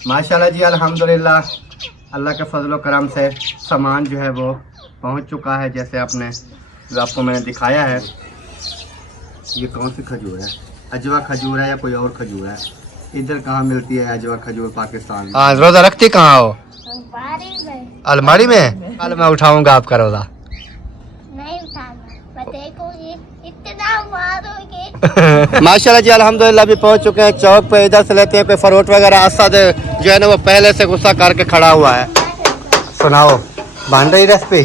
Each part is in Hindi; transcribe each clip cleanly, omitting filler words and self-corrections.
माशाल्लाह जी अल्हम्दुलिल्लाह, अल्लाह के फजल करम से सामान जो है वो पहुंच चुका है। जैसे आपको मैंने दिखाया है। ये कौन सी खजूर है? अजवा खजूर है या कोई और खजूर है? इधर कहाँ मिलती है अजवा खजूर पाकिस्तान में? हाँ, रोज़ा रखती कहाँ हो? अलमारी में। कल मैं उठाऊंगा आपका रोज़ा। नहीं उठाना, देखोगे इतना मारोगे। माशाल्लाह जी अल्हम्दुलिल्लाह भी पहुंच चुके हैं चौक पे। इधर से लेते हैं कोई फ्रूट वगैरह। असद जो है ना वो पहले से गुस्सा करके खड़ा हुआ है। सुनाओ, बन रही रेसिपी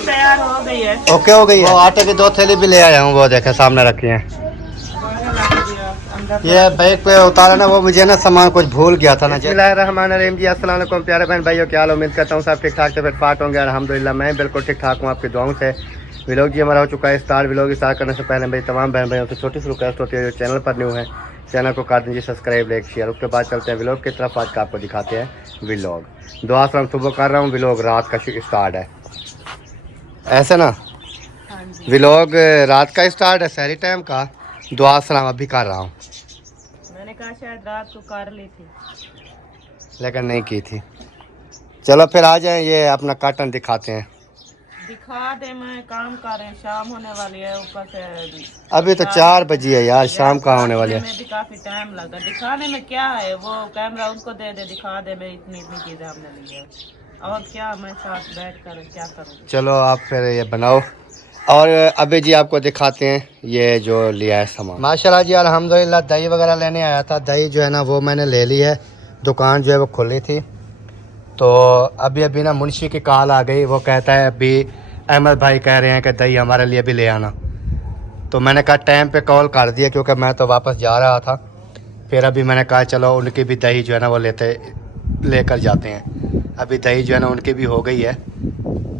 तैयार हो गई है। ओके हो गई है। वो आटे की 2 थैली भी ले आया हूँ, वो देखे सामने रखी है। ये बैग पे उतारा ना, वो मुझे ना सामान कुछ भूल गया था ना। बिस्मिल्लाहिर्रहमानिर्रहीम जी, अस्सलाम वालेकुम प्यारे बहन भाइयों, क्या हाल? उम्मीद करता हूँ सब ठीक ठाक से फाट होंगे। अल्हम्दुलिल्लाह मैं बिल्कुल ठीक ठाक हूँ आपकी दुआओं से। व्लॉग जी हमारा हो चुका है स्टार्ट। व्लॉग स्टार्ट करने से पहले मेरी तमाम बहन भाइयों से छोटी सी रिक्वेस्ट होती है, जो चैनल पर न्यू है चैनल को कर दीजिए सब्सक्राइब, लाइक, शेयर। उसके बाद चलते हैं व्लॉग की तरफ। आज का आपको दिखाते हैं व्लॉग। दुआ सलाम सुबह कर रहा हूँ, व्लॉग रात का स्टार्ट है ऐसे ना। व्लॉग रात का स्टार्ट है, सहरी टाइम का। दुआ सलाम अभी कर रहा हूँ। मैंने कहा शायद रात को कर ली थी, लेकिन नहीं की थी। चलो फिर आ जाए, ये अपना कार्टन दिखाते हैं। दिखा दे। मैं काम कर रहे हैं, शाम होने वाली है। ऊपर से अभी तो 4 बजी है यार, शाम कहाँ होने वाली है। में भी काफी टाइम लगा। दिखाने में क्या है, वो कैमरा उनको दे दे, दिखा दे। मैं इतनी चीजें हमने ली है, और क्या मैं साथ बैठ कर क्या करूँ। चलो आप फिर ये बनाओ। और अभी जी आपको दिखाते हैं ये जो लिया है सामान। माशाल्लाह जी अल्हम्दुलिल्लाह, दही वगैरह लेने आया था। दही जो है ना वो मैंने ले ली है। दुकान जो है वो खुली थी, तो अभी ना मुंशी की कॉल आ गई। वो कहता है अभी अहमद भाई कह रहे हैं कि दही हमारे लिए भी ले आना। तो मैंने कहा टाइम पे कॉल कर दिया, क्योंकि मैं तो वापस जा रहा था। फिर अभी मैंने कहा चलो उनकी भी दही जो है ना वो लेकर जाते हैं। अभी दही जो है ना उनकी भी हो गई है,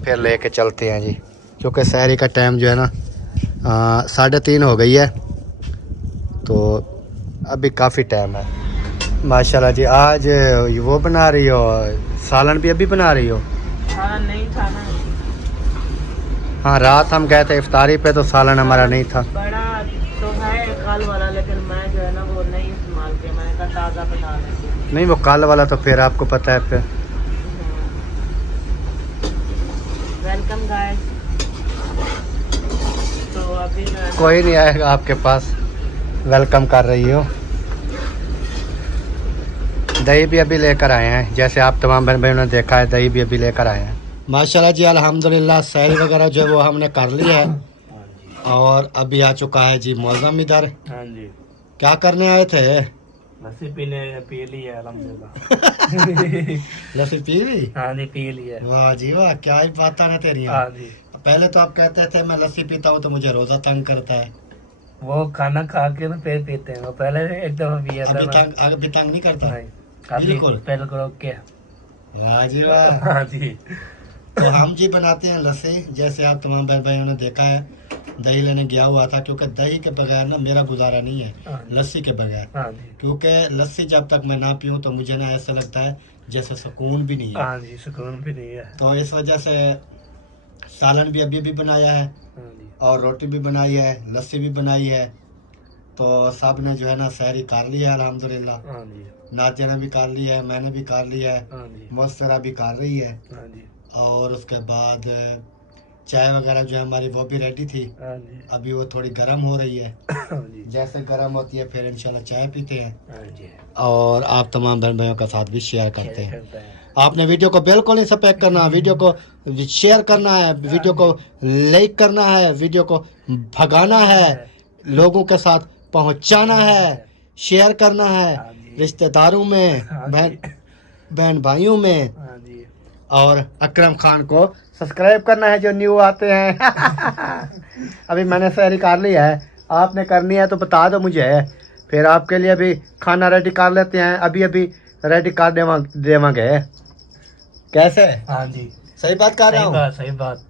फिर लेके चलते हैं जी। क्योंकि सहरी का टाइम जो है ना 3:30 हो गई है, तो अभी काफ़ी टाइम है। माशाल्लाह जी आज वो बना रही हो, सालन भी अभी बना रही हो? सालन नहीं था ना। हाँ, रात हम गए थे इफ्तारी पे तो सालन हमारा नहीं था। बड़ा तो है कल वाला, लेकिन मैं जो है ना वो नहीं इस्तेमाल किया। मैंने कहा ताज़ा बना लेंगे। नहीं, वो कल वाला तो फिर आपको पता है। फिर वेलकम गाइस। तो अभी कोई नहीं आएगा आपके पास, वेलकम कर रही हो। दही भी अभी लेकर आए हैं, जैसे आप तमाम बहन भाइयों ने देखा है, दही भी अभी लेकर आए हैं। माशाल्लाह जी अल्हम्दुलिल्लाह, सहरी वगैरह जो है वो हमने कर ली है। और अभी आ चुका है जी मौसम इधर। हाँ जी, क्या करने आए थे? लस्सी पी ली है अल्हम्दुलिल्लाह। लस्सी पी ली? हाँ जी, पी ली है। वाह जी वाह, क्या ही बात है तेरी। हाँ जी, पहले तो आप कहते थे मैं लस्सी पीता हूँ तो मुझे रोजा तंग करता है। वो खाना खा के ना फिर पीते हैं। वो पहले एक दफा पिया था ना। अभी तंग नहीं करता? नहीं, बिल्कुल बिल्कुल ओके। वाह जी वाह। हाँ जी। तो हम जी बनाते हैं लस्सी, जैसे आप तमाम बहन भाइयों ने देखा है। दही लेने गया हुआ था, क्योंकि दही के बगैर ना मेरा गुजारा नहीं है, लस्सी के बगैर। हाँ जी, क्योंकि लस्सी जब तक मैं ना पीऊँ तो मुझे ना ऐसा लगता है जैसे सुकून भी नहीं है। हाँ जी, सुकून भी नहीं है। तो इस वजह से सालन भी अभी बनाया है, हाँ जी, और रोटी भी बनाई है, लस्सी भी बनाई है। तो सब ने जो है ना सहरी कर लिया है अल्हम्दुलिल्लाह। हाँ जी, नाजिया ने भी कर लिया है, मैंने भी कर लिया है, हाँ जी, मुस्फरा भी कर रही है। हाँ जी, और उसके बाद चाय वगैरह जो है हमारी वो भी रेडी थी। हाँ जी, अभी वो थोड़ी गर्म हो रही है। हाँ जी, जैसे गर्म होती है फिर इंशाल्लाह चाय पीते हैं, हाँ जी, और आप तमाम बहन भाइयों के साथ भी शेयर करते हैं। करता है। आपने वीडियो को बिल्कुल नहीं सब्सक्राइब करना, वीडियो को शेयर करना है, वीडियो को लाइक करना है, वीडियो को भगाना है, लोगों के साथ पहुंचाना है, शेयर करना है, रिश्तेदारों में, बहन भाइयों में। हाँ जी, और अकरम खान को सब्सक्राइब करना है जो न्यू आते हैं। अभी मैंने सहरी कर लिया है, आपने करनी है तो बता दो मुझे, फिर आपके लिए भी खाना रेडी कर लेते हैं। अभी रेडी कर देवांगे। कैसे? हाँ जी, सही बात कर रहा हूँ? सही बात।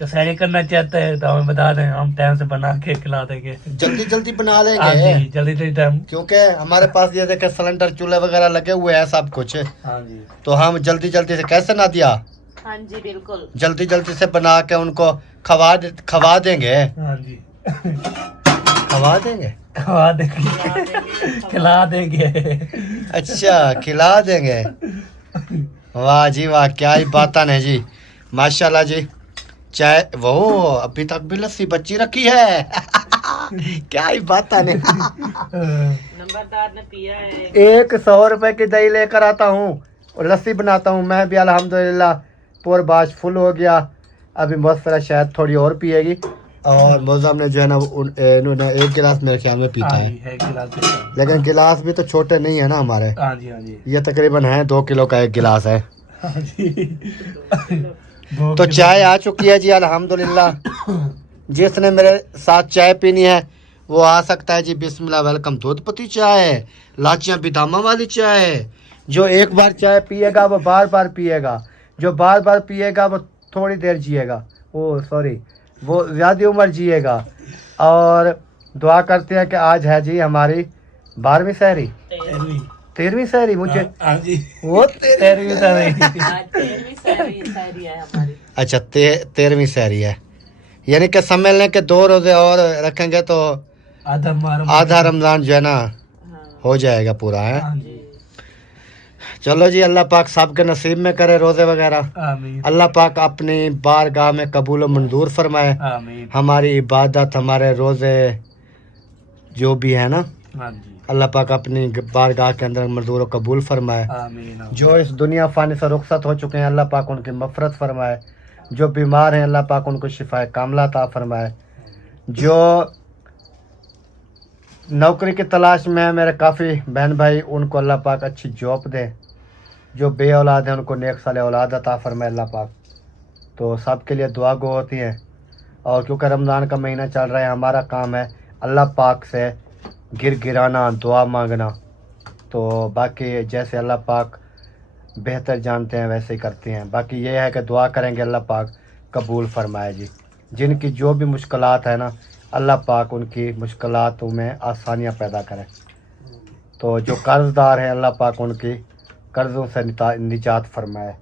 जो सहरी करना चाहते हैं तो हमें बता दें, हम टाइम से बना के खिला देंगे। जल्दी जल्दी बना हाँ लेंगे, जी, जल्दी टाइम। क्योंकि हमारे पास ये देखे सिलेंडर चूल्हे वगैरह लगे हुए हैं सब कुछ। हाँ जी, तो हम जल्दी जल्दी से कैसे ना दिया, हाँ जी, बिल्कुल जल्दी जल्दी से बना के उनको खवा देंगे। हाँ जी, खवा खवा देंगे? खवा देंगे, खिला देंगे। अच्छा, खिला देंगे। वाह जी वाह, क्या ही बात है जी, माशाल्लाह जी। चाय वो अभी तक भी लस्सी बच्ची रखी है। क्या ही बात है। नंबरदार ने पिया है। 100 रुपए की दही लेकर आता हूँ और लस्सी बनाता हूँ मैं भी, अल्हम्दुलिल्लाह पूरा बाश फुल हो गया। अभी मौसरा शायद थोड़ी और पिएगी, और मौजम ने जो है ना इन्होंने 1 गिलास मेरे ख्याल में पीता है, लेकिन गिलास भी तो छोटे नहीं है ना हमारे। हाँ जी, हाँ जी। ये तकरीबन है 2 किलो का एक गिलास है। हाँ जी। तो चाय आ चुकी है जी अल्हम्दुलिल्लाह। जिसने मेरे साथ चाय पीनी है वो आ सकता है जी। बिस्मिल्लाह, वेलकम। दूध पत्ती चाय, लाचियाँ बिदामा वाली चाय। जो एक बार चाय पिएगा वो बार बार पिएगा, जो बार बार पिएगा वो थोड़ी देर जिएगा, ओ सॉरी वो ज़्यादा उम्र जिएगा। और दुआ करते हैं कि आज है जी हमारी 12वीं सहरी, 13वीं सहरी मुझे वो 13वीं शायरी है हमारी। अच्छा 13वीं सहरी है, यानी कि सम्मेलन के 2 रोजे और रखेंगे तो आधा रमजान जो है ना हो जाएगा पूरा है। चलो जी, अल्लाह पाक सबके नसीब में करे रोजे वगैरह। अल्लाह पाक अपनी बारगाह में कबूल और मंजूर फरमाए। हमारी इबादत, हमारे रोजे जो भी है ना, अल्लाह पाक अपनी बारगाह के अंदर मंजूर और कबूल फरमाए। जो इस दुनिया फानी से रुखसत हो चुके हैं अल्लाह पाक उनकी मफरत फरमाए। जो बीमार हैं अल्लाह पाक उनको शिफाए कामला अता फरमाए। जो नौकरी की तलाश में है मेरे काफ़ी बहन भाई, उनको अल्लाह पाक अच्छी जॉब दे। जो बे औलाद हैं उनको नेक साले औलाद अता फरमाए अल्लाह पाक। तो सब के लिए दुआ गो होती है। और क्योंकि रमज़ान का महीना चल रहा है, हमारा काम है अल्लाह पाक से गिराना, दुआ मांगना। तो बाकी जैसे अल्लाह पाक बेहतर जानते हैं वैसे ही करते हैं। बाकी ये है कि दुआ करेंगे अल्लाह पाक कबूल फरमाए जी। जिनकी जो भी मुश्किलात है ना, अल्लाह पाक उनकी मुश्किलातों में आसानियाँ पैदा करें। तो जो कर्जदार हैं अल्लाह पाक उनकी कर्ज़ों से निजात फरमाए।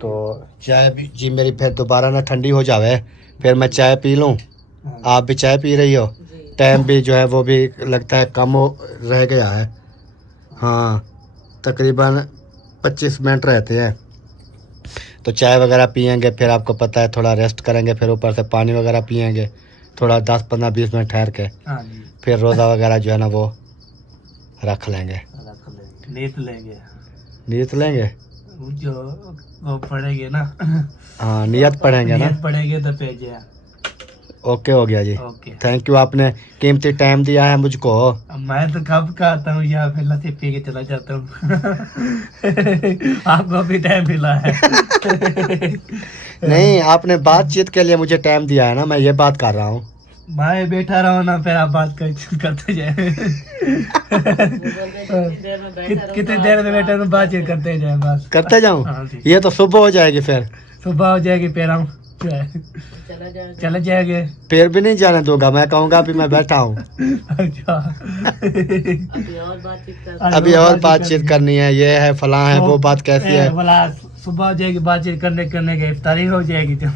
तो चाय भी जी मेरी फिर दोबारा ना ठंडी हो जावे, फिर मैं चाय पी लूँ। आप भी चाय पी रही हो? टाइम भी जो है वो भी लगता है कम हो रह गया है। हाँ, तकरीबन 25 मिनट रहते हैं। तो चाय वगैरह पियेंगे, फिर आपको पता है थोड़ा रेस्ट करेंगे, फिर ऊपर से पानी वगैरह पियेंगे थोड़ा 10-15-20 मिनट ठहर के, फिर रोज़ा वगैरह जो है ना वो रख लेंगे। नीत लेंगे जो वो पढ़ेंगे ना। हाँ, नियत पढ़ेंगे ना, पढ़ेंगे तो भेजे। ओके हो गया जी, थैंक यू। आपने कीमती टाइम दिया है मुझको। मैं तो कब का आता हूँ या फिर लस्सी पी के चला जाता हूँ। आपको भी टाइम मिला है। नहीं, आपने बातचीत के लिए मुझे टाइम दिया है ना, मैं ये बात कर रहा हूँ। मैं बैठा रहा ना, फिर आप बात करते जाए। कितनी देर में बैठा तो बातचीत करते जाए, बस करते जाऊँ। ये तो सुबह हो जाएगी, फिर सुबह हो जाएगी, फिर हम चले जाएंगे। फिर भी नहीं जाने दूंगा, मैं कहूँगा अभी मैं बैठा हूँ। अभी और बातचीत करनी है, ये है फलां है, वो बात कैसी है। सुबह हो जाएगी, बातचीत करने के इफ्तारी हो जाएगी। तो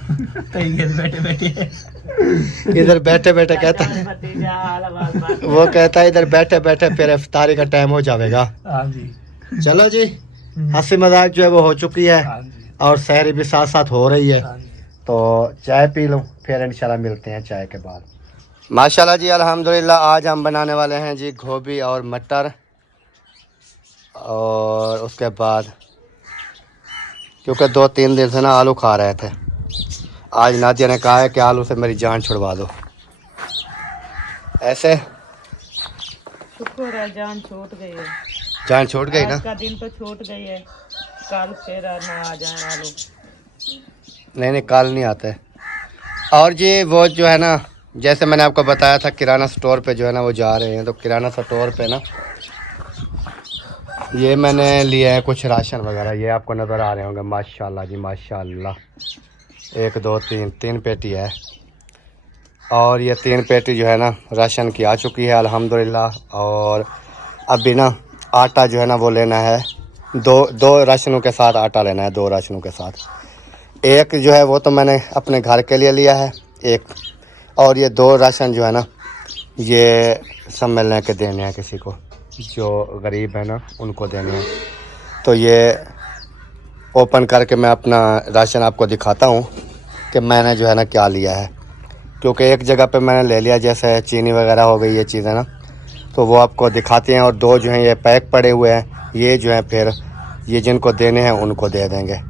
इधर बैठे बैठे कहता है, वो कहता है इधर बैठे बैठे फिर इफ्तारी का टाइम हो जाएगा। चलो जी, हंसी मजाक जो है वो हो चुकी है और सहरी भी साथ साथ हो रही है। तो चाय पी लूँ, फिर इंशाल्लाह मिलते हैं चाय के बाद। माशाल्लाह जी, अल्हम्दुलिल्लाह। आज हम बनाने वाले हैं जी गोभी और मटर, और उसके बाद क्योंकि 2-3 दिन से ना आलू खा रहे थे, आज नादिया ने कहा है कि आलू से मेरी जान छुड़वा दो। ऐसे शुक्र है जान छूट गई है। जान छूट गई ना, आज का दिन तो छूट गई है, कल फिर ना आ जाए आलू। नहीं कल नहीं आते। और जी वो जो है ना, जैसे मैंने आपको बताया था किराना स्टोर पे जो है ना वो जा रहे हैं। तो किराना स्टोर पे ना ये मैंने लिए हैं कुछ राशन वगैरह, ये आपको नज़र आ रहे होंगे। माशाल्लाह जी माशाल्लाह, 1 2 3 पेटी है। और ये 3 पेटी जो है ना राशन की आ चुकी है अल्हम्दुलिल्लाह। और अभी ना आटा जो है ना वो लेना है, दो राशनों के साथ आटा लेना है, 2 राशनों के साथ। एक जो है वो तो मैंने अपने घर के लिए लिया है एक, और ये 2 राशन जो है ना ये सब मैं लेके देने हैं किसी को जो गरीब है ना, उनको देने हैं। तो ये ओपन करके मैं अपना राशन आपको दिखाता हूँ कि मैंने जो है ना क्या लिया है, क्योंकि एक जगह पे मैंने ले लिया, जैसे चीनी वगैरह हो गई ये चीज़ें ना, तो वो आपको दिखाते हैं। और दो जो हैं ये पैक पड़े हुए हैं, ये जो हैं फिर ये जिनको देने हैं उनको दे देंगे।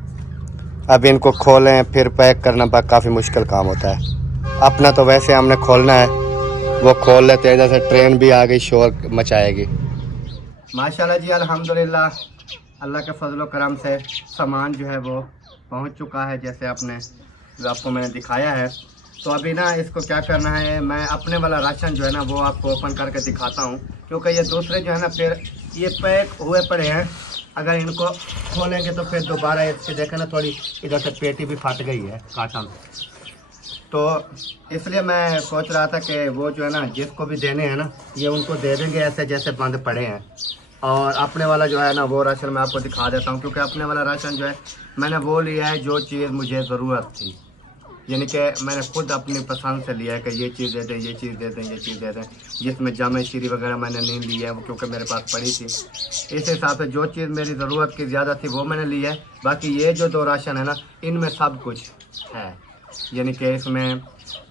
अब इनको खोलें फिर पैक करना पर काफ़ी मुश्किल काम होता है। अपना तो वैसे हमने खोलना है, वो खोल लेते हैं। जैसे ट्रेन भी आ गई, शोर मचाएगी। माशाल्लाह जी, अल्हम्दुलिल्लाह, अल्लाह के फजल करम से सामान जो है वो पहुंच चुका है, जैसे आपको मैंने दिखाया है। तो अभी ना इसको क्या करना है, मैं अपने वाला राशन जो है ना वो आपको ओपन करके दिखाता हूँ, क्योंकि ये दूसरे जो है ना फिर ये पैक हुए पड़े हैं। अगर इनको खोलेंगे तो फिर दोबारा इससे देखें ना, थोड़ी इधर से पेटी भी फट गई है काटन, तो इसलिए मैं सोच रहा था कि वो जो है ना जिसको भी देने हैं ना ये उनको दे देंगे ऐसे जैसे बंद पड़े हैं। और अपने वाला जो है ना वो राशन मैं आपको दिखा देता हूँ, क्योंकि अपने वाला राशन जो है मैंने वो लिया है जो चीज़ मुझे ज़रूरत थी, यानी कि मैंने खुद अपनी पसंद से लिया है कि ये चीज़ दे दें, ये चीज़ दे दें, ये चीज़ दे दें। जिसमें जामे शीरी वगैरह मैंने नहीं ली है वो, क्योंकि मेरे पास पड़ी थी। इस हिसाब से जो चीज़ मेरी ज़रूरत की ज़्यादा थी वो मैंने ली है। बाकी ये जो दो राशन है ना इनमें सब कुछ है, यानी कि इसमें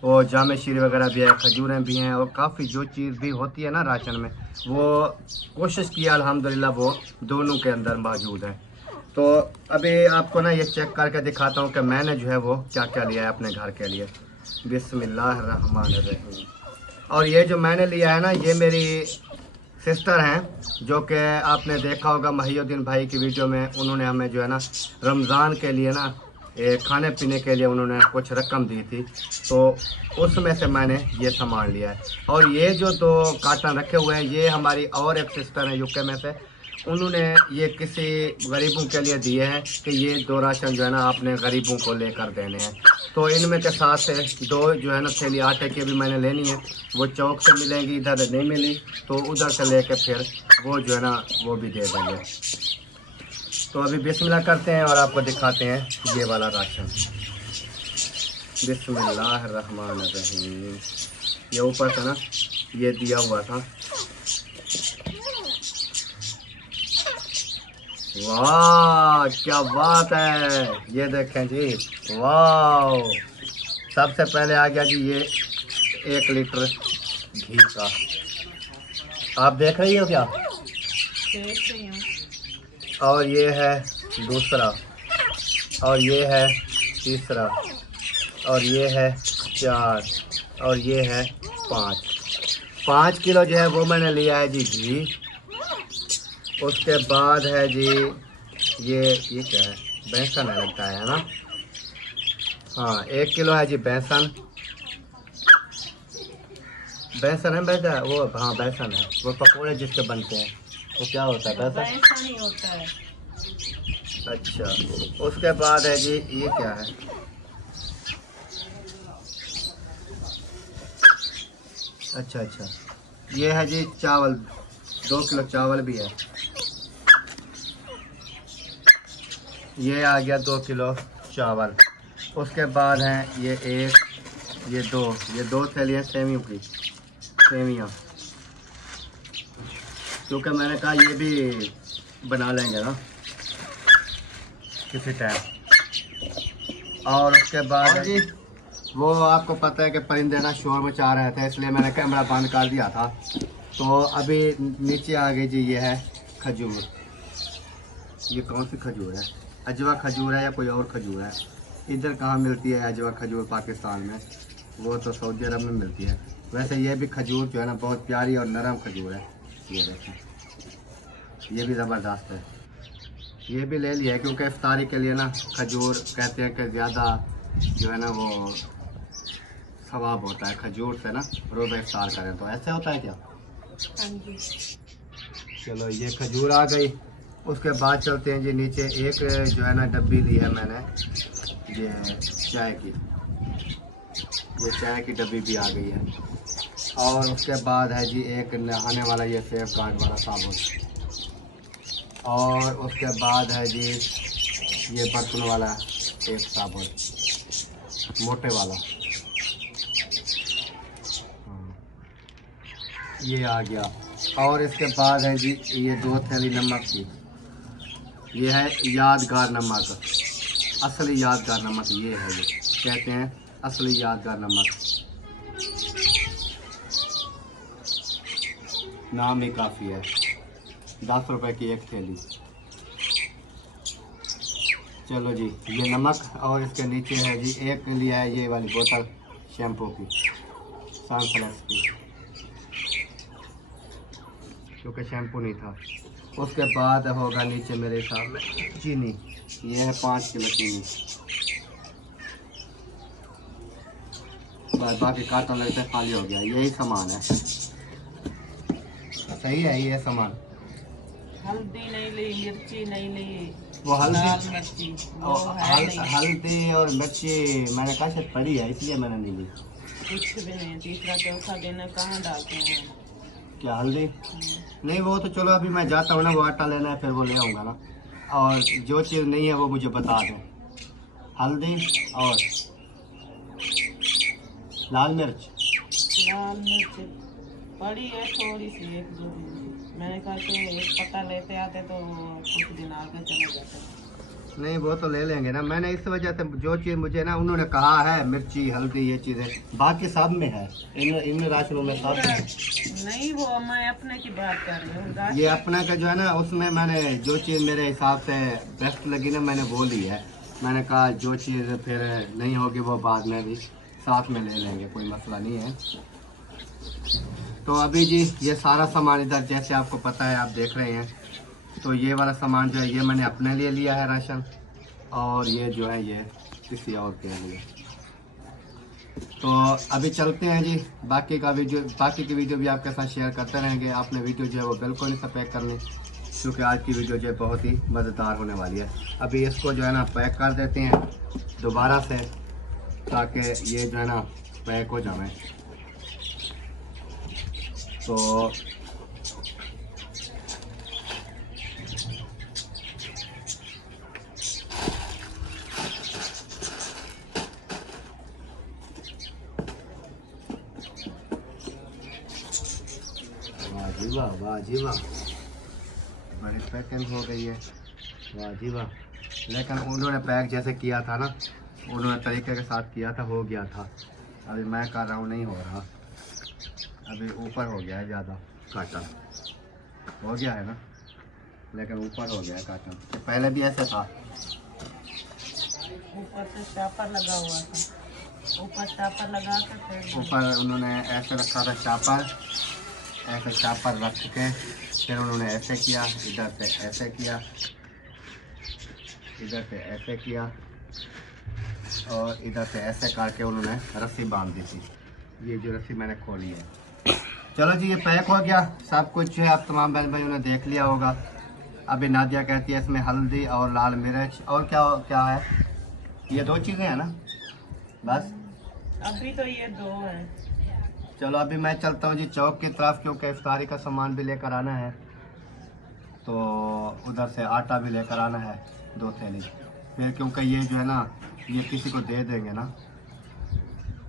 वो जामे शीरी वगैरह भी है, खजूरें भी हैं, और काफ़ी जो चीज़ भी होती है ना राशन में वो कोशिश किया अल्हम्दुलिल्लाह वो दोनों के अंदर मौजूद है। तो अभी आपको ना ये चेक करके दिखाता हूँ कि मैंने जो है वो क्या क्या लिया है अपने घर के लिए। बिस्मिल्लाहिर्रहमानिर्रहीम। और ये जो मैंने लिया है ना ये मेरी सिस्टर हैं, जो कि आपने देखा होगा महिउद्दीन भाई की वीडियो में, उन्होंने हमें जो है ना रमज़ान के लिए ना खाने पीने के लिए उन्होंने कुछ रकम दी थी, तो उसमें से मैंने ये सामान लिया है। और ये जो दो कार्टन रखे हुए हैं ये हमारी और एक सिस्टर है यूके में से, उन्होंने ये किसी गरीबों के लिए दिए हैं कि ये दो राशन जो है ना आपने गरीबों को लेकर देने हैं। तो इनमें के साथ से दो जो है ना थैली आटे की भी मैंने लेनी है, वो चौक से मिलेंगी, इधर नहीं मिली तो उधर से लेके फिर वो जो है ना वो भी दे देंगे। तो अभी बिस्मिल्लाह करते हैं और आपको दिखाते हैं ये वाला राशन। बिस्मिल्लाहिर्रहमानिर्रहीम। ये ऊपर से ना ये दिया हुआ था। वाह क्या बात है, ये देखें जी, वाह। सबसे पहले आ गया जी ये 1 लीटर घी का, आप देख रही हो क्या? और ये है दूसरा, और ये है तीसरा, और ये है 4, और ये है 5 किलो जो है वो मैंने लिया है जी घी। उसके बाद है जी ये क्या है, बेसन है लगता है ना, हाँ 1 किलो है जी बेसन है, बेसन वो, हाँ बेसन है, वो पकोड़े जिसके बनते हैं वो क्या होता है, बेसन ही होता है। अच्छा, उसके बाद है जी ये क्या है, अच्छा ये है जी चावल, 2 किलो चावल भी है। ये आ गया 2 किलो चावल। उसके बाद हैं ये 1, ये 2 थैलियाँ सेवियाँ, क्योंकि मैंने कहा ये भी बना लेंगे ना किसी टाइम। और उसके बाद जी वो आपको पता है कि परिंदे ना शोर मचा रहे थे, इसलिए मैंने कैमरा बंद कर दिया था। तो अभी नीचे आ गई जी ये है खजूर। ये कौन सी खजूर है, अजवा खजूर है या कोई और खजूर है? इधर कहाँ मिलती है अजवा खजूर पाकिस्तान में, वो तो सऊदी अरब में मिलती है। वैसे ये भी खजूर जो है ना बहुत प्यारी और नरम खजूर है। ये देखें ये भी ज़बरदस्त है, ये भी ले लिया है क्योंकि इफ्तारी के लिए ना खजूर कहते हैं कि ज़्यादा जो है ना वो सवाब होता है खजूर से ना, रोज़ इफ्तार करें तो। ऐसे होता है क्या? हाँ जी। चलो ये खजूर आ गई। उसके बाद चलते हैं जी नीचे। एक जो है ना डब्बी ली है मैंने ये चाय की, ये चाय की डब्बी भी आ गई है। और उसके बाद है जी एक नहाने वाला ये सेफ गार्ड वाला साबुन। और उसके बाद है जी ये बर्तन वाला एक साबुन मोटे वाला। ये आ गया। और इसके बाद है जी ये 2 थैली नमक की। ये है यादगार नमक, असली यादगार नमक ये है, ये कहते हैं असली यादगार नमक। नाम ही काफ़ी है। 10 रुपए की एक थैली। चलो जी, ये नमक। और इसके नीचे है जी एक लिया है ये वाली बोतल शैम्पू की, सनफ्लेक्स की, क्योंकि शैम्पू नहीं था। उसके बाद होगा नीचे मेरे हिसाब में चीनी। ये है 5 किलो चीनी। बाकी कार्टन लगता है खाली हो गया। यही सामान है, सही है ये सामान। हल्दी नहीं ली, मिर्ची नहीं ली, वो लाल हल्दी मिर्ची वो है नहीं, हल्दी और मिर्ची मैंने कहा शायद पड़ी है, इसलिए मैंने नहीं ली। कुछ भी नहीं। तीसरा चौथा दिन कहाँ डालते हैं? क्या हल्दी? नहीं वो तो चलो अभी मैं जाता हूँ ना, वो आटा लेना है फिर वो ले आऊँगा ना। और जो चीज़ नहीं है वो मुझे बता दें। हल्दी और लाल मिर्च। लाल मिर्च पड़ी है थोड़ी सी, 1-2 दिन। मैंने कहा कि एक पत्ता लेते आते तो कुछ दिन आगे चले जाते। नहीं वो तो ले लेंगे ना। मैंने इस वजह से जो चीज़ मुझे ना उन्होंने कहा है मिर्ची हल्दी ये चीज़ें, बाकी सब में है, इन राशनों में सब है। नहीं वो मैं अपने की बात कर रही हूँ। ये अपना का जो है ना उसमें मैंने जो चीज़ मेरे हिसाब से बेस्ट लगी ना मैंने वो ली है। मैंने कहा जो चीज़ फिर नहीं होगी वो बाद में भी साथ में ले लेंगे, कोई मसला नहीं है। तो अभी जी ये सारा सामान इधर जैसे आपको पता है, आप देख रहे हैं, तो ये वाला सामान जो है ये मैंने अपने लिए लिया है राशन, और ये जो है ये किसी और के लिए। तो अभी चलते हैं जी, बाकी की वीडियो भी आपके साथ शेयर करते रहेंगे। आपने वीडियो जो है वो बिल्कुल नहीं पैक करनी, क्योंकि आज की वीडियो जो है बहुत ही मज़ेदार होने वाली है। अभी इसको जो है ना पैक कर देते हैं दोबारा से, ताकि ये जो है ना पैक हो जाए। तो वाह जी वाह, वाह जी वाह, बड़ी पैकिंग हो गई है, वाह जी वाह। लेकिन उन्होंने पैक जैसे किया था ना, उन्होंने तरीके के साथ किया था, हो गया था। अभी मैं कर रहा हूँ नहीं हो रहा, अभी ऊपर हो गया है ज़्यादा काटन, हो गया है ना, लेकिन ऊपर हो गया है काटन। तो पहले भी ऐसे था, ऊपर से चापर लगा हुआ था, ऊपर चापर लगा के फिर ऊपर उन्होंने ऐसे रखा था चापर, ऐसे चापर रख के फिर उन्होंने ऐसे किया, इधर से ऐसे किया, इधर से ऐसे किया, और इधर से ऐसे करके उन्होंने रस्सी बांध दी थी। ये जो रस्सी मैंने खोली है। चलो जी, ये पैक हो गया सब कुछ है। आप तमाम बहन भाइयों ने देख लिया होगा। अभी नादिया कहती है इसमें हल्दी और लाल मिर्च और क्या क्या है, ये 2 चीज़ें हैं ना बस। अभी तो ये 2 है। चलो अभी मैं चलता हूँ जी चौक की तरफ, क्योंकि इफ्तारी का सामान भी लेकर आना है, तो उधर से आटा भी लेकर आना है 2 थैली फिर, क्योंकि ये जो है ना ये किसी को दे देंगे ना,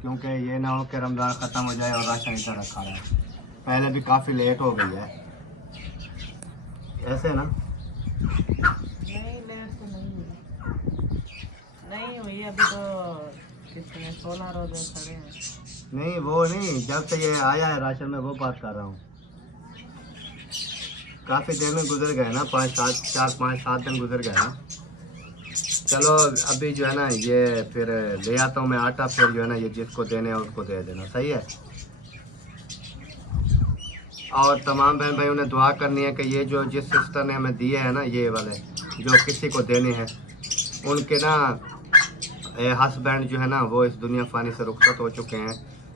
क्योंकि ये ना हो कि रमज़ान ख़त्म हो जाए और राशन इधर रखा रहे। पहले भी काफ़ी लेट हो गई है, ऐसे ना। नहीं लेट तो नहीं हुई अभी तो कितने 16 रोजे खड़े हैं। नहीं वो नहीं, जब से ये आया है राशन में वो बात कर रहा हूँ। काफ़ी दिन में गुजर गए ना, 4-5-7 दिन गुजर गए ना। चलो अभी जो है ना ये फिर ले आता हूँ मैं आटा, फिर जो है ना ये जिसको देने है उसको दे देना, सही है। और तमाम बहन भाइयों ने दुआ करनी है कि ये जो जिस सिस्टर ने हमें दिए हैं ना, ये वाले जो किसी को देने हैं, उनके ना हस्बैंड जो है ना वो इस दुनिया फ़ानी से रुखसत हो चुके हैं।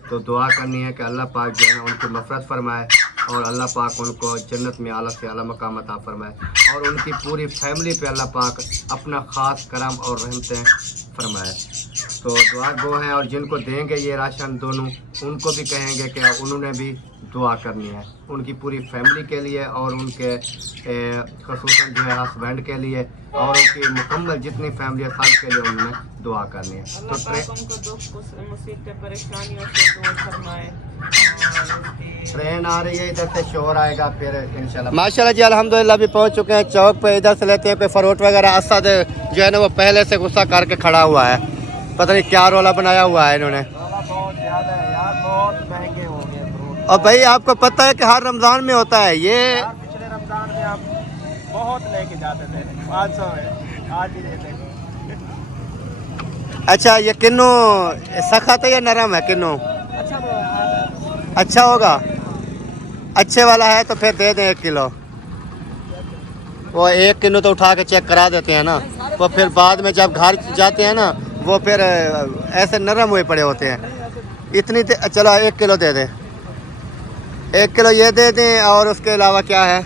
तो दुआ करनी है कि अल्लाह पाक जो है ना उनकी मफ़रत फरमाए, और अल्लाह पाक उनको जन्नत में आला से आला मकाम अता फरमाए, और उनकी पूरी फैमिली पे अल्लाह पाक अपना ख़ास करम और रहमतें फरमाए। तो दुआ गो हैं, और जिनको देंगे ये राशन दोनों, उनको भी कहेंगे कि उन्होंने भी दुआ करनी है उनकी पूरी फैमिली के लिए, और उनके खसूसन जो है हस्बैंड के लिए, और उनकी मुकम्मल जितनी फैमिली है सब के लिए उन्होंने दुआ करनी है। तो ट्रेन आ रही है, इधर से शोर आएगा फिर इंशाल्लाह। माशाल्लाह जी अल्हम्दुलिल्लाह भी पहुंच चुके हैं चौक पे। इधर से लेते हैं कोई फ्रूट वगैरह। असद जो है ना वो पहले से गुस्सा करके खड़ा हुआ है, पता नहीं क्या रोला बनाया हुआ है इन्होंने। बहुत ज्यादा है यार, बहुत महंगे हो गए फ्रूट। और भाई आपको पता है कि हर रमजान में होता है ये। पिछले रमजान में आप बहुत लेके जाते थे, 500 है, आज ही देते हैं। अच्छा ये किन्नू सख्त है या नरम है? किन्नू अच्छा तो अच्छा होगा, अच्छे वाला है तो फिर दे दें 1 किलो। वो 1 किलो तो उठा के चेक करा देते हैं ना, वो फिर बाद में जब घर जाते हैं ना वो फिर ऐसे नरम हुए पड़े होते हैं। इतनी चलो 1 किलो दे दें, 1 किलो ये दे दें। और उसके अलावा क्या है?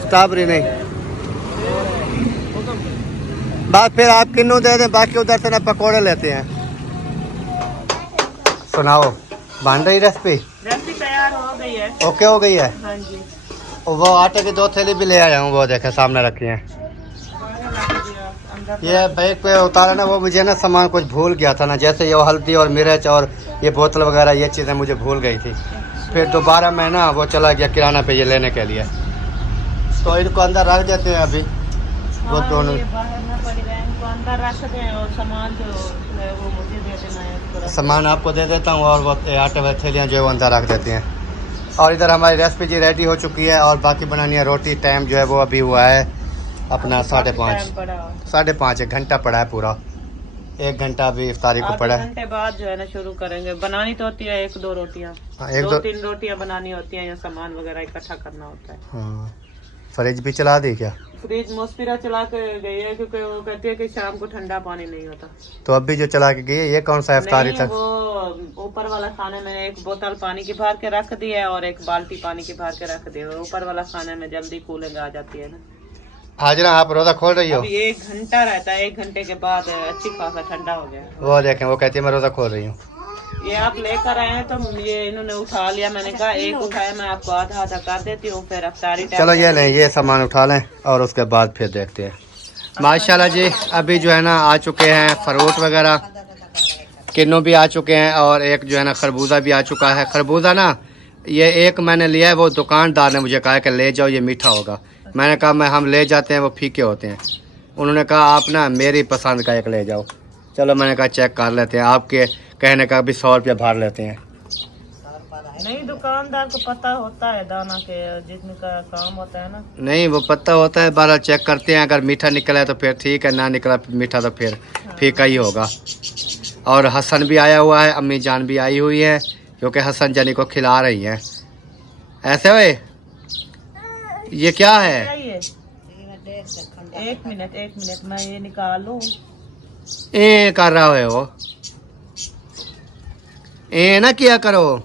स्ट्रॉबेरी नहीं, बात फिर आप किन्नू दे दें, बाकी उधर से ना पकौड़े लेते हैं। सुनाओ, बन रही रेसिपी तैयार हो गई है। ओके हो गई है। हाँ जी, वो आटे की 2 थैली भी ले आया हूँ, वो देखे सामने रखी हैं। ये बैग पे उतारा ना, वो मुझे ना सामान कुछ भूल गया था ना, जैसे ये हल्दी और मिर्च और ये बोतल वगैरह ये चीज़ें मुझे भूल गई थी। फिर दोबारा मैं ना वो चला गया किराना पे ये लेने के लिए। तो इनको अंदर रख देते हैं अभी, वो दोनों अंदर रख दें और सामान जो है वो मुझे दे देना है। सामान आपको दे देता हूँ, और वो आटे वाली थैलियाँ जो है वो अंदर रख देते हैं। और इधर हमारी रेसिपी जी रेडी हो चुकी है, और बाकी बनानी है रोटी। टाइम जो है वो अभी हुआ है अपना 5:30 1 घंटा पड़ा है पूरा, 1 घंटा अभी इफ्तारी को पड़ा है। घंटे बाद जो है ना शुरू करेंगे। बनानी तो होती है 1-2 रोटियाँ, 2-3 रोटियाँ बनानी होती हैं, या सामान वगैरह इकट्ठा करना होता है। हाँ, फ्रिज भी चला दी क्या? फ्रिज मुस्पिरा चला के गई है, क्योंकि वो कहती है कि शाम को ठंडा पानी नहीं होता। तो अभी जो चला के गई है ये कौन सा इफ्तारी था? वो ऊपर वाला खाने में 1 बोतल पानी की भर के रख दी है, और 1 बाल्टी पानी की भर के रख दी है। ऊपर वाला खाने में जल्दी कूलिंग आ जाती है ना। आज ना आप रोजा खोल रही हो? अभी 1 घंटा रहता है, 1 घंटे के बाद अच्छी खासा ठंडा हो गया। वो देखें, वो कहती है मैं रोजा खोल रही हूँ। ये आप लेकर आए हैं तो ये इन्होंने उठा लिया। मैंने कहा 1 उठाया, मैं आपको आधा आधा कर देती हूँ, फिर अफ्तारी चलो ये लें, ये सामान उठा लें और उसके बाद फिर देखते हैं। माशाल्लाह जी अभी जो है ना आ चुके हैं फ्रूट वगैरह, किन्नू भी आ चुके हैं, और एक जो है ना खरबूजा भी आ चुका है। खरबूजा ना ये एक मैंने लिया है, वो दुकानदार ने मुझे कहा कि ले जाओ ये मीठा होगा। मैंने कहा हम ले जाते हैं, वो फीके होते हैं। उन्होंने कहा आप ना मेरी पसंद का एक ले जाओ। चलो मैंने कहा चेक कर लेते हैं, आपके कहने का भी 100 रुपया भर लेते हैं। नहीं, दुकानदार को पता होता है दाना के जितने का काम होता है ना। नहीं वो पता होता है, बारह चेक करते हैं, अगर मीठा निकला है तो फिर ठीक है, ना निकला मीठा तो फिर फीका ही होगा। और हसन भी आया हुआ है, अम्मी जान भी आई हुई है, क्योंकि हसन जानी को खिला रही हैं। ऐसे हुए ये क्या है? एक मिनट मैं ये निकालूं। ए कर रहा है वो, ए ना किया करो।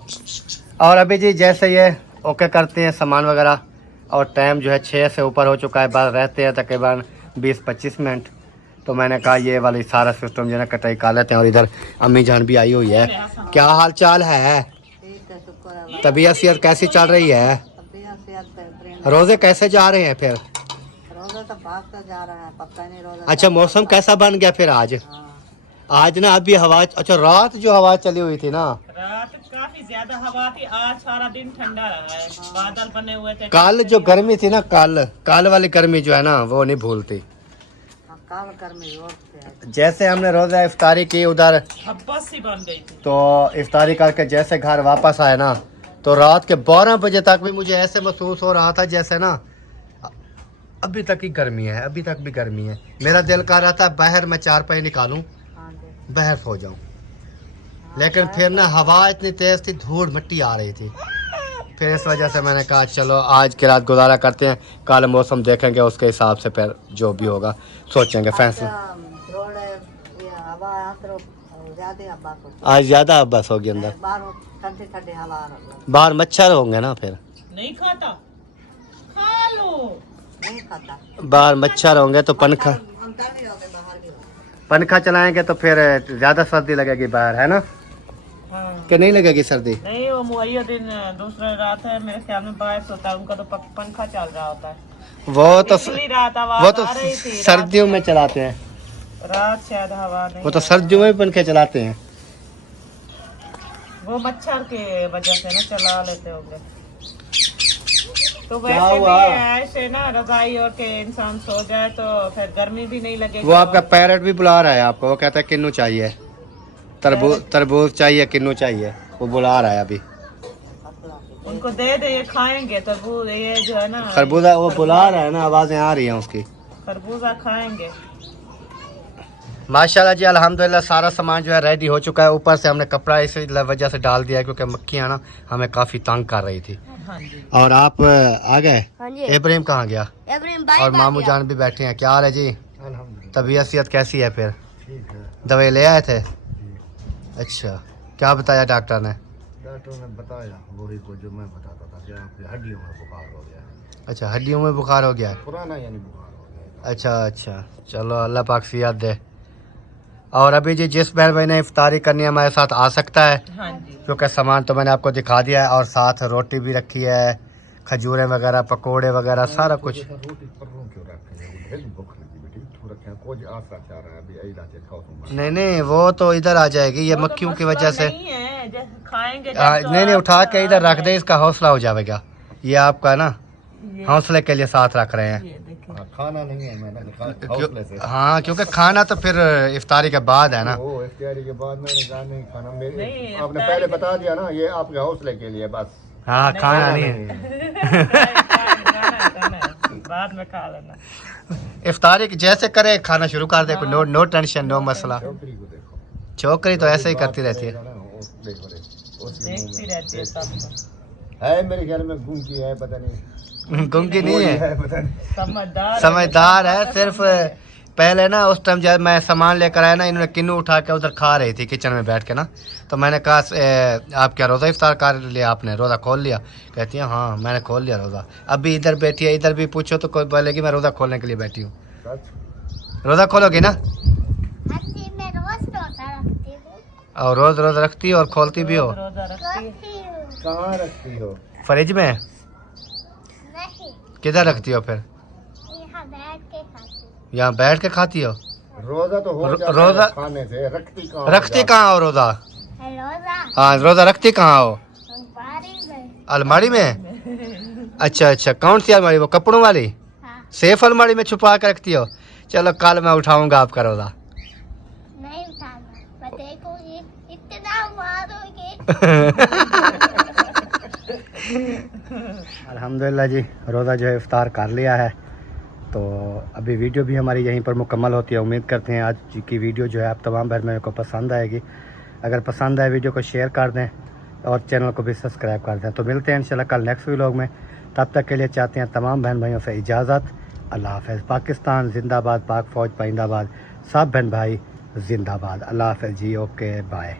और अभी जी जैसे ये ओके करते हैं सामान वगैरह, और टाइम जो है 6 से ऊपर हो चुका है, बाद रहते हैं तकरीबन 20-25 मिनट। तो मैंने कहा ये वाली सारा सिस्टम जो है ना कटाई कर लेते हैं। और इधर अम्मी जान भी आई हुई है। क्या हाल चाल है? तबीयत सेहत कैसी चल रही है? रोजे कैसे जा रहे हैं फिर? रोजा तो भागता जा रहा है, पक्का नहीं रोजा। अच्छा मौसम कैसा बन गया फिर आज? आज ना अभी हवा, अच्छा रात जो हवा चली हुई थी ना, रात काफी ज्यादा हवा थी। आज सारा दिन ठंडा रहा है, बादल बने हुए थे। कल जो गर्मी थी ना, कल वाली गर्मी जो है ना वो नहीं भूलती। काल गर्मी रोज जैसे हमने रोजा इफ्तारी की उधर हब्बस सी बन गई थी। तो इफ्तारी करके जैसे घर वापस आए ना, तो रात के 12 बजे तक भी मुझे ऐसे महसूस हो रहा था जैसे ना अभी तक ही गर्मी है, अभी तक भी गर्मी है। मेरा दिल कर रहा था बाहर मैं 4 पाई निकालूं, बाहर सो जाऊं, लेकिन फिर ना हवा इतनी तेज थी, धूल मिट्टी आ रही थी। फिर इस वजह से मैंने कहा चलो आज की रात गुजारा करते हैं, कल मौसम देखेंगे, उसके हिसाब से फिर जो भी होगा सोचेंगे फैसला। आज ज्यादा अब्बास होगी अंदर, बाहर मच्छर होंगे ना, फिर नहीं खाता, खा लो। नहीं खाता, बाहर मच्छर होंगे तो पंखा। पंखा चलाएंगे तो फिर ज्यादा सर्दी लगेगी बाहर, है ना? हाँ। कि नहीं लगेगी सर्दी? नहीं, वो मुहैया दिन दूसरा रात है, मेरे ख्याल में बारिश होता है, उनका तो पंखा चल रहा होता है। वो तो पिछली रात आवाज वो तो आ रही थी, सर्दियों में चलाते हैं, रात शायद हवा नहीं, वो तो सर्दियों में भी पंखे चलाते हैं। वो मच्छर के वजह से ना चला लेते होंगे। तो क्या वैसे हुआ? भी ऐसे ना रजाई और के इंसान सो जाए तो फिर गर्मी भी नहीं लगेगी। वो आपका पैरट भी बुला रहा है आपको, वो कहता है किन्नू चाहिए, तरबूज चाहिए, किन्नू चाहिए, वो बुला रहा है अभी। उनको दे दे, ये खाएंगे तरबूज, ये जो है ना खरबूजा, वो बुला रहा है ना, आवाजें आ रही हैं उसकी। खरबूजा खाएंगे। माशाल्लाह जी, अल्हम्दुलिल्लाह सारा सामान जो है रेडी हो चुका है। ऊपर से हमने कपड़ा इस वजह से डाल दिया है क्योंकि मक्खियाँ ना हमें काफ़ी तंग कर रही थी। हाँ जी। और आप आ गए? हाँ जी। इब्राहिम कहाँ गया? इब्राहिम और मामू जान भी बैठे हैं। क्या हाल है जी? तबीयत सेहत कैसी है? फिर दवाई ले आए थे? अच्छा, क्या बताया डॉक्टर ने? डॉक्टर ने बताया वही को जो मैं बताता था कि आपकी हड्डियों में बुखार हो गया है, अच्छा, हड्डियों में बुखार हो गया है। पुराना यानी बुखार हो गया है। अच्छा अच्छा, चलो अल्लाह पाक सेहत दे। और अभी जी जिस बहन भाई ने इफ्तारी करनी है हमारे साथ आ सकता है, हाँ जी। क्योंकि सामान तो मैंने आपको दिखा दिया है, और साथ रोटी भी रखी है, खजूरें वगैरह, पकोड़े वगैरह, सारा कुछ। रोटी पर क्यों रखे हैं? ढेर भूख लगी बेटी, तू रखे कोई आसरा चाह रहा है अभी आई लाते खाओ तुम। नहीं नहीं, वो तो इधर आ जाएगी, ये वो तो मक्खियों की मसला वजह से। नहीं है, जैसे खाएंगे नहीं नहीं, उठा के इधर रख दे, इसका हौसला हो जाएगा। ये आपका ना हौसले के लिए साथ रख रहे हैं। खाना नहीं है, मैंने हौसले से। हाँ, क्योंकि खाना तो फिर इफ्तारी के बाद है ना। वो इफ्तारी के बाद मैंने कहा नहीं खाना, मेरे नहीं, आपने पहले बता दिया ना, ये आपके हौसले के लिए बस। हाँ, खाना नहीं है। बाद में खा लेना। इफ्तारी जैसे करे खाना शुरू कर दे, नो नो टेंशन, नो मसला। छोकरी को देखो, छोकरी तो ऐसे ही करती रहती है, देखती रहती है सब। है मेरे ख्याल में गुंगी है, पता नहीं गुंगी नहीं है, पता नहीं। समझदार है। सिर्फ पहले ना उस टाइम जब मैं सामान लेकर आया ना, इन्होंने किन्नू उठा के उधर खा रही थी किचन में बैठ के ना, तो मैंने कहा आप क्या रोज़ा इफ्तार कर लिया आपने, रोज़ा खोल लिया? कहती है हाँ मैंने खोल लिया रोज़ा। अभी इधर बैठी है, इधर भी पूछो तो कोई बोलेगी मैं रोज़ा खोलने के लिए बैठी हूँ। रोज़ा खोलोगी ना? हाँ जी, मैं रोज रोजा रखती हूँ। और रोज़ रोज़ रखती हो और खोलती भी हो? रोजा रखती है। रखती हूँ। कहाँ रखती हो? फ्रिज में? नहीं, किधर रखती हो फिर? यहाँ बैठ के खाती हूँ। यहाँ बैठ के खाती हो? रोजा तो हो जाता है रोजा खाने से, रखती कहाँ हो रोज़ा? रोजा हाँ, रोज़ा रखती कहाँ हो? बारी में। अलमारी में? अच्छा अच्छा, कौन सी अलमारी? वो कपड़ों वाली हाँ, सेफ अलमारी में छुपा कर रखती हो? चलो कल मैं उठाऊंगा आपका रोज़ा। नहीं उठाना, मैं देखूंगी, इतना मारोगे। अल्हम्दुलिल्लाह जी, रोज़ा जो है इफ्तार कर लिया है, तो अभी वीडियो भी हमारी यहीं पर मुकम्मल होती है। उम्मीद करते हैं आज की वीडियो जो है आप तमाम भाई मेरे को पसंद आएगी। अगर पसंद आए वीडियो को शेयर कर दें और चैनल को भी सब्सक्राइब कर दें। तो मिलते हैं इंशाल्लाह कल नेक्स्ट व्लॉग में, तब तक के लिए चाहते हैं तमाम बहन भाइयों से इजाज़त। अल्लाह हाफ़िज़। पाकिस्तान जिंदाबाद, पाक फ़ौज पाइंदाबाद, सब बहन भाई जिंदाबाद। अल्लाह हाफ़िज़ जी, ओके बाय।